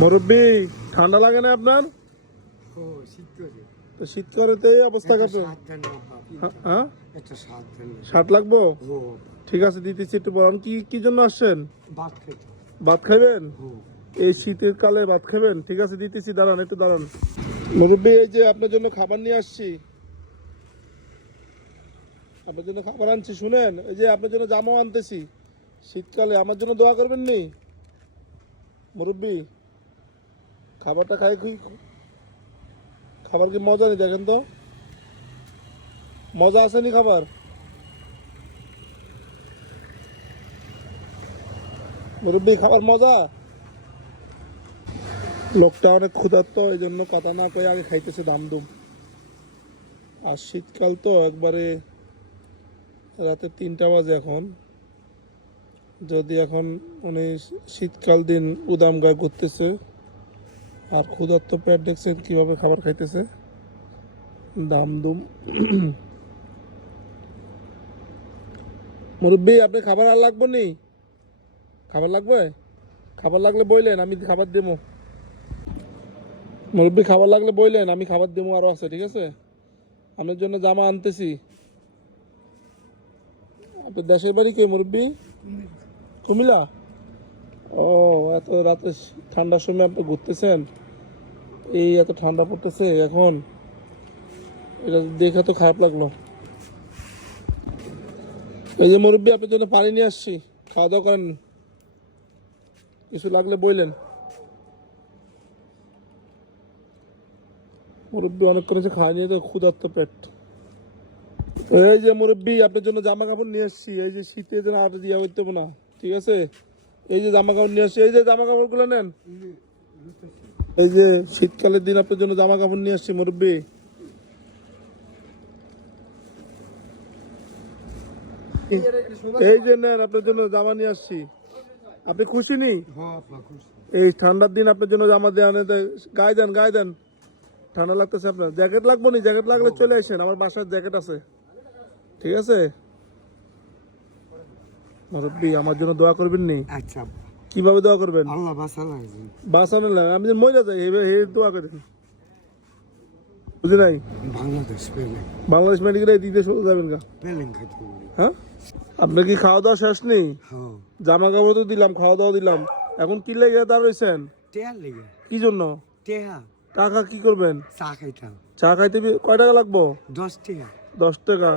মুরব্বী ঠান্ডা লাগে না আপনার? শীত করে তো এই অবস্থা কাটে। হ্যাঁ, শার্ট লাগবো? ঠিক আছে দিতেছি, একটু বলুন কি কি জন্য আসছেন? ভাত খাইবেন? এই শীতের কালে ভাত খাবেন? ঠিক আছে দিতেছি, দাঁড়ান একটু দাঁড়ান। মুরব্বী এই যে আপনার জন্য খাবার নিয়ে আসছি, আপনার জন্য খাবার আনছি শুনেন। এই যে আপনার জন্য জামাও আনতেছি শীতকালে, আমার জন্য দোয়া করবেন নি মুরব্বী? খাবারটা খাই খুই, খাবার কি মজা নেই দেখেন তো, মজা আসেনি খাবার? মুরব্বী খাবার মজা? লোকটা অনেক ক্ষুধার্ত, এই জন্য কথা না কয়ে আগে খাইতেছে দামদুম। আর শীতকাল তো একবারে রাতে 3টা বাজে এখন, যদি এখন মানে শীতকাল দিন উদাম গায়ে ঘুরতেছে আর ক্ষুধার্ত পেট দেখছেন কিভাবে খাবার খাইতেছে দামদুম। মুরব্বী আপনি খাবার আর লাগবে নি? খাবার লাগবে? খাবার লাগলে বইলেন, আমি খাবার দেবো। মুরব্বী খাবার লাগলে বইলেন, আমি খাবার দেবো, আরও আছে ঠিক আছে। আপনার জন্য জামা আনতেছি। আপনার দেশের বাড়ি কে মুরব্বী? কুমিল্লা? ও, এত রাতে ঠান্ডার সময় আপনি ঘুরতেছেন, এই এত ঠান্ডা পড়তেছে এখন, এটা দেখে তো খারাপ লাগলো। এই যে মুরব্বী আপনার জন্য পানি নিয়ে আসছি, খাওয়া দাওয়া করেন, কিছু লাগলে বইলেন। মুরব্বী অনেক করেছে খাওয়া নিয়ে তো ক্ষুধার্ত পেট। এই যে মুরব্বী আপনার জন্য জামা কাপড় নিয়ে আসছি, এই যে শীতে যেন আর দিয়া হইতে না, ঠিক আছে। এই যে জামা কাপড় নিয়ে আসছি, এই যে জামা কাপড়গুলো নেন। এই যে শীতকালের দিন আপনার জন্য জামা কাপড় নিয়ে আসছি মুরব্বী। এই যে নেন, আপনার জন্য জামা নিয়ে আসছি। আপনি খুশি নি? এই ঠান্ডার দিন আপনার জন্য জামা দেওয়া, গায়ে দেন গায়ে দেন, ঠান্ডা লাগতেছে আপনার। জ্যাকেট লাগবো নি? জ্যাকেট লাগলে চলে আসেন, আমার বাসার জ্যাকেট আছে, ঠিক আছে। মুরব্বী আমার জন্য দোয়া করবেন নি? আচ্ছা, কিভাবে দোয়া করবেন? আল্লাহ বাঁচালাম। বাঁচানো লাগে, আমি যে মরে যাই হে দোয়া করেন, বুঝি নাই? বাংলাদেশ মেডিকেলে দিতে যাবেন গা? হ্যাঁ, আপনার কি খাওয়া দাওয়া শেষ নেই? জামা কাপড় তো দিলাম, খাওয়া দাওয়া দিলাম, এখন কি লেগে দাঁড়াইছেন? কি জন্য? টাকা কি করবেন? চা খাইতাম। চা খাইতে কয় টাকা লাগবো? 10 টাকা। 10 টাকা।